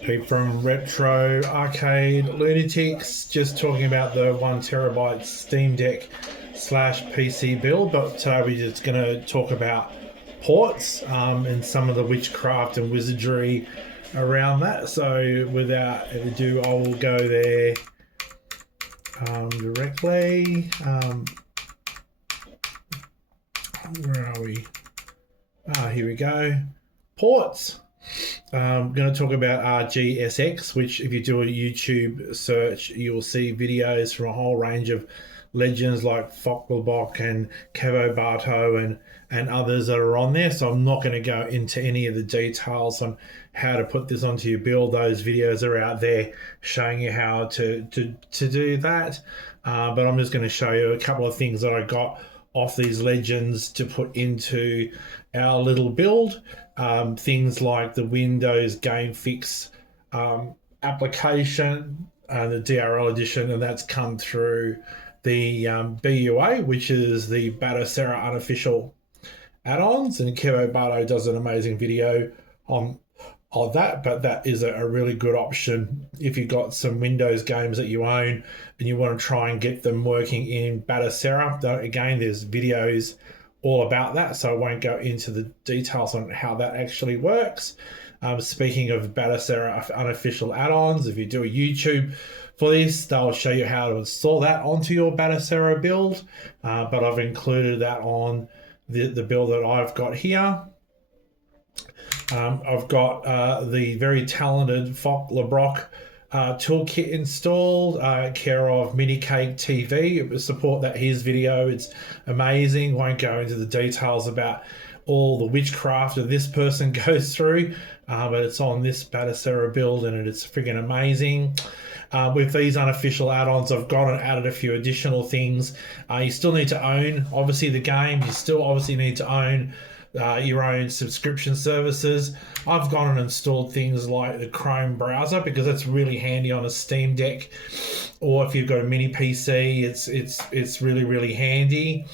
Pete from Retro Arcade Lunatics, just talking about the 1 TB Steam Deck slash PC build, but today we're just going to talk about ports and some of the witchcraft and wizardry around that. So without ado, I will go there directly. Where are we? Here we go. Ports. I'm going to talk about RGSX, which if you do a YouTube search, you'll see videos from a whole range of legends like Focklebok and Kevo Barto and others that are on there. So I'm not going to go into any of the details on how to put this onto your build. Those videos are out there showing you how to do that. But I'm just going to show you a couple of things that I got off these legends to put into our little build. Things like the Windows Game Fix application, the DRL edition, and that's come through the BUA, which is the Batocera unofficial add-ons, and Kevo Barto does an amazing video on that, but that is a really good option if you've got some Windows games that you own and you want to try and get them working in Batocera. Again, there's videos all about that, so I won't go into the details on how that actually works. Speaking of Batocera unofficial add-ons, if you do a YouTube for this, they'll show you how to install that onto your Batocera build, but I've included that on the build that I've got here. I've got the very talented Focklebok toolkit installed, care of Minicake TV. It will support that his video. It's amazing. Won't go into the details about all the witchcraft that this person goes through, but it's on this Batocera build and it's friggin' amazing. With these unofficial add-ons, I've gone and added a few additional things. You still need to own, obviously, the game. You still obviously need to own your own subscription services. I've gone and installed things like the Chrome browser because it's really handy on a Steam Deck, or if you've got a mini PC, it's really handy.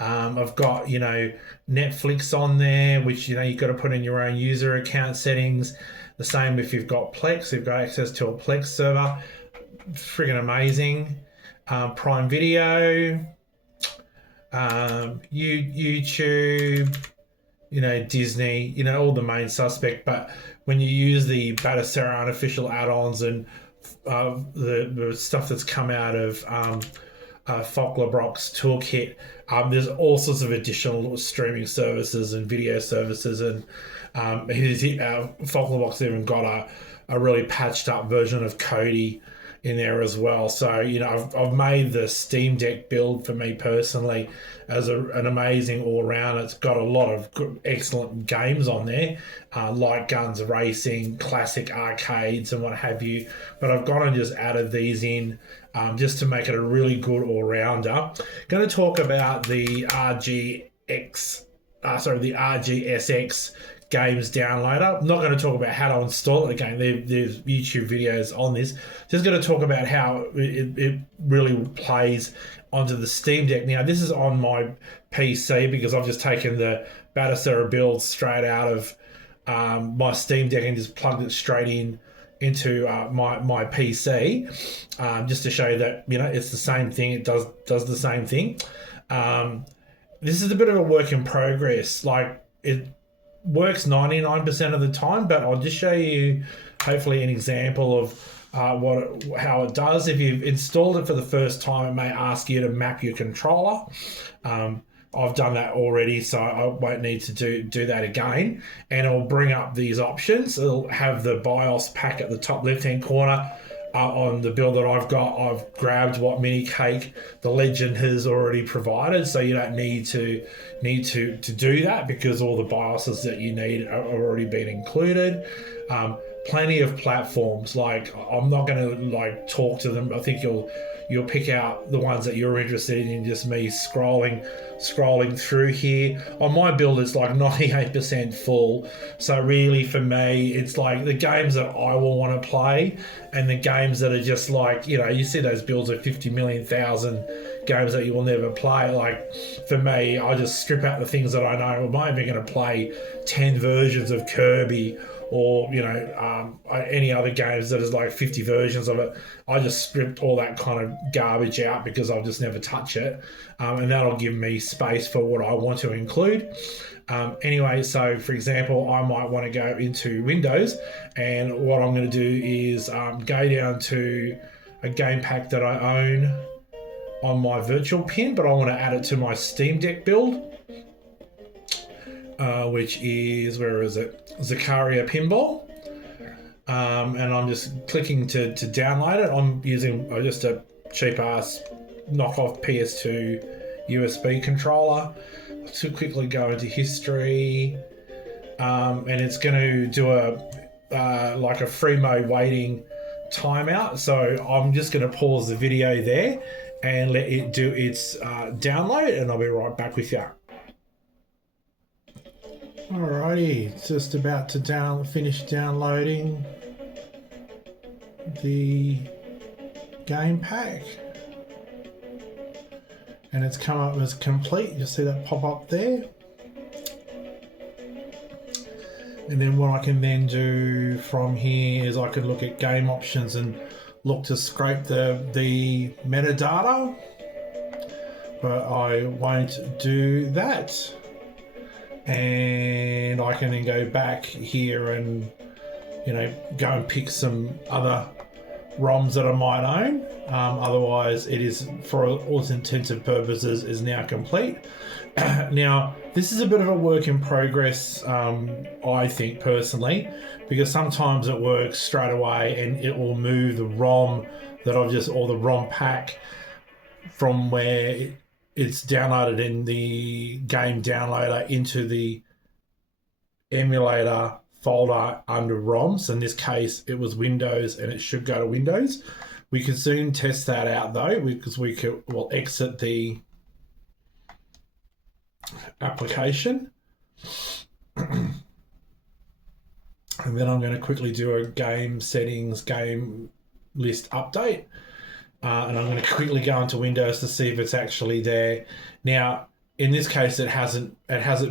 I've got Netflix on there, which you've got to put in your own user account settings. The same if you've got Plex, you've got access to a Plex server. Friggin' amazing. Prime Video, YouTube, Disney, all the main suspect. But when you use the Batocera unofficial add-ons and the stuff that's come out of Focklebok's toolkit, there's all sorts of additional streaming services and video services, and Focklebok's even got a really patched up version of Kodi in there as well. So I've made the Steam Deck build for me personally as an amazing all-round. It's got a lot of good, excellent games on there, light guns, racing, classic arcades and what have you, but I've gone and just added these in just to make it a really good all-rounder. Going to talk about the RGSX games downloader. I'm not going to talk about how to install it again. There's YouTube videos on this. Just going to talk about how it really plays onto the Steam Deck. Now, this is on my PC because I've just taken the Batocera build straight out of my Steam Deck and just plugged it straight into my PC, just to show you that it's the same thing. It does the same thing. This is a bit of a work in progress. Like, it works 99% of the time, but I'll just show you hopefully an example of how it does. If you've installed it for the first time, it may ask you to map your controller. I've done that already, so I won't need to do that again. And it'll bring up these options. It'll have the BIOS pack at the top left-hand corner. On the build that I've got, I've grabbed what Minicake the legend has already provided, so you don't need to do that because all the BIOSes that you need are already been included. Plenty of platforms. Like, I'm not going to talk to them. I think you'll pick out the ones that you're interested in, just me scrolling through here. On my build, it's like 98% full. So really for me, it's like the games that I will want to play and the games that are just like, you see those builds of 50 million thousand games that you will never play. Like, for me, I just strip out the things that I know. I'm not even going to play 10 versions of Kirby or any other games that is like 50 versions of it. I just stripped all that kind of garbage out because I'll just never touch it, and that'll give me space for what I want to include. Anyway, so for example, I might want to go into Windows, and what I'm going to do is go down to a game pack that I own on my virtual pin, but I want to add it to my Steam Deck build, which is, where is it? Zaccaria Pinball. And I'm just clicking to download it. I'm using just a cheap ass knockoff PS2 USB controller. To quickly go into history, and it's going to do like a free mode waiting timeout. So I'm just going to pause the video there and let it do its download, and I'll be right back with you. Alrighty, it's just about to finish downloading the game pack, and it's come up as complete. You see that pop up there. And then what I can then do from here is I can look at game options and look to scrape the metadata, but I won't do that. And I can then go back here and go and pick some other ROMs that I might own. Otherwise, it is, for all intents and purposes, is now complete. Now, this is a bit of a work in progress, I think personally, because sometimes it works straight away and it will move the ROM or the ROM pack from where it's downloaded in the game downloader into the emulator folder under ROMs. In this case, it was Windows, and it should go to Windows. We can soon test that out though, because we'll exit the application. And then I'm going to quickly do a game settings, game list update. And I'm going to quickly go into Windows to see if it's actually there. Now, in this case, it hasn't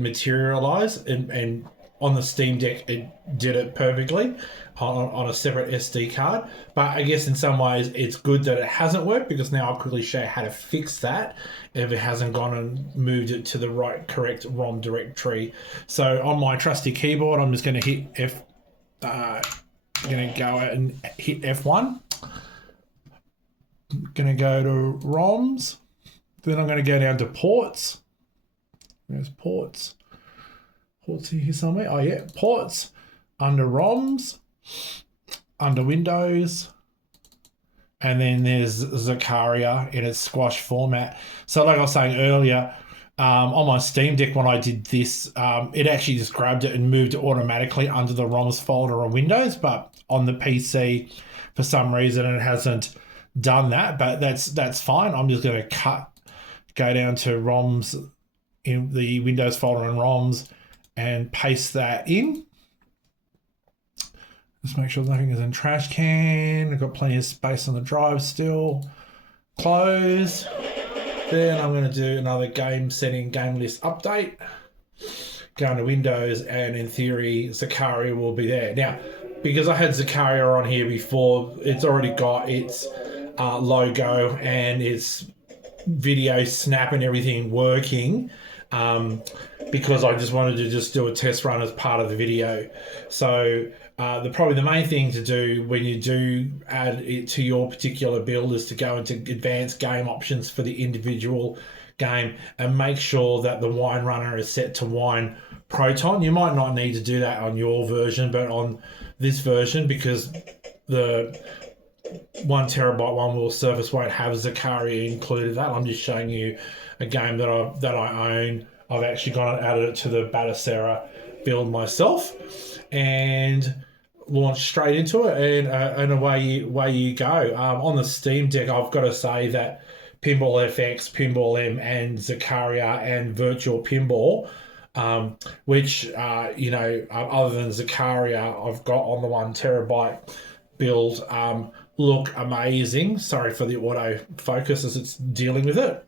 materialized, and on the Steam Deck, it did it perfectly on a separate SD card. But I guess in some ways, it's good that it hasn't worked, because now I'll quickly show you how to fix that if it hasn't gone and moved it to the correct ROM directory. So on my trusty keyboard, I'm just going to hit going to go out and hit F1. Going to go to ROMs. Then I'm going to go down to ports. There's ports. Ports here somewhere. Oh yeah, ports. Under ROMs. Under Windows. And then there's Zaccaria in its squash format. So like I was saying earlier, on my Steam Deck when I did this, it actually just grabbed it and moved it automatically under the ROMs folder on Windows. But on the PC, for some reason, it hasn't done that. But that's fine. I'm just going to go down to ROMs in the Windows folder on ROMs and paste that in. Just make sure nothing is in trash can. I've got plenty of space on the drive still. Close. Then I'm going to do another game setting, game list update. Go into Windows, and in theory, Zaccaria will be there. Now, because I had Zaccaria on here before, it's already got its logo and its video snap and everything working, because I just wanted to just do a test run as part of the video. So probably the main thing to do when you do add it to your particular build is to go into advanced game options for the individual game and make sure that the wine runner is set to wine Proton. You might not need to do that on your version, but on this version, because the 1 terabyte one will surface won't have Zaccaria included that. I'm just showing you a game that I own. I've actually gone and added it to the Batocera build myself and launched straight into it, and away you go. On the Steam Deck, I've got to say that Pinball FX, Pinball M, and Zaccaria and Virtual Pinball, which other than Zaccaria, I've got on the 1 terabyte build, look amazing. Sorry for the auto focus as it's dealing with it.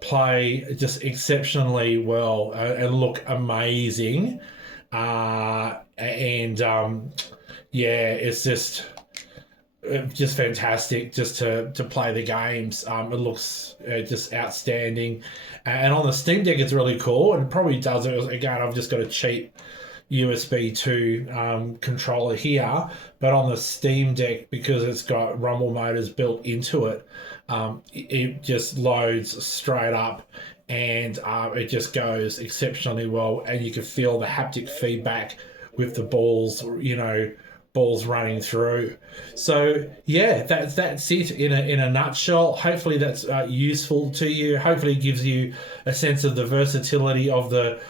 Play just exceptionally well and look amazing. And yeah, it's just fantastic just to play the games. It looks just outstanding, and on the Steam Deck it's really cool. And it probably does it again. I've just got a cheap USB 2 controller here, but on the Steam Deck, because it's got rumble motors built into it, it just loads straight up, and it just goes exceptionally well, and you can feel the haptic feedback with the balls, balls running through. So yeah, that's it in a nutshell. Hopefully that's useful to you. Hopefully it gives you a sense of the versatility of the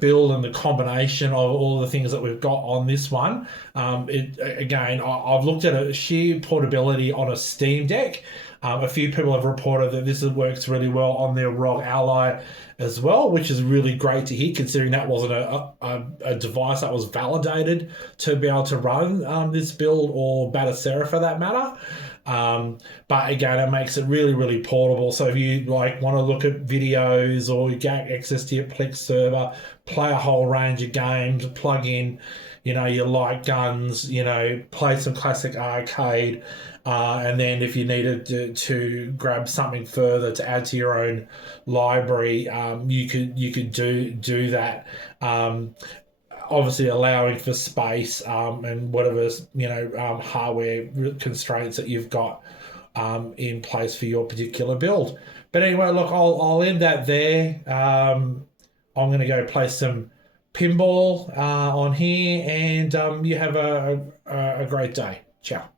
build and the combination of all the things that we've got on this one. I've looked at a sheer portability on a Steam Deck. A few people have reported that this works really well on their ROG Ally as well, which is really great to hear, considering that wasn't a device that was validated to be able to run this build, or Batocera for that matter. But again, it makes it really, really portable. So if you want to look at videos, or you get access to your Plex server, play a whole range of games, plug in, your light guns, play some classic arcade, and then if you needed to grab something further to add to your own library, you could do that. Obviously allowing for space and whatever hardware constraints that you've got in place for your particular build. But anyway, look, I'll end that there. I'm going to go play some pinball on here, and you have a great day. Ciao.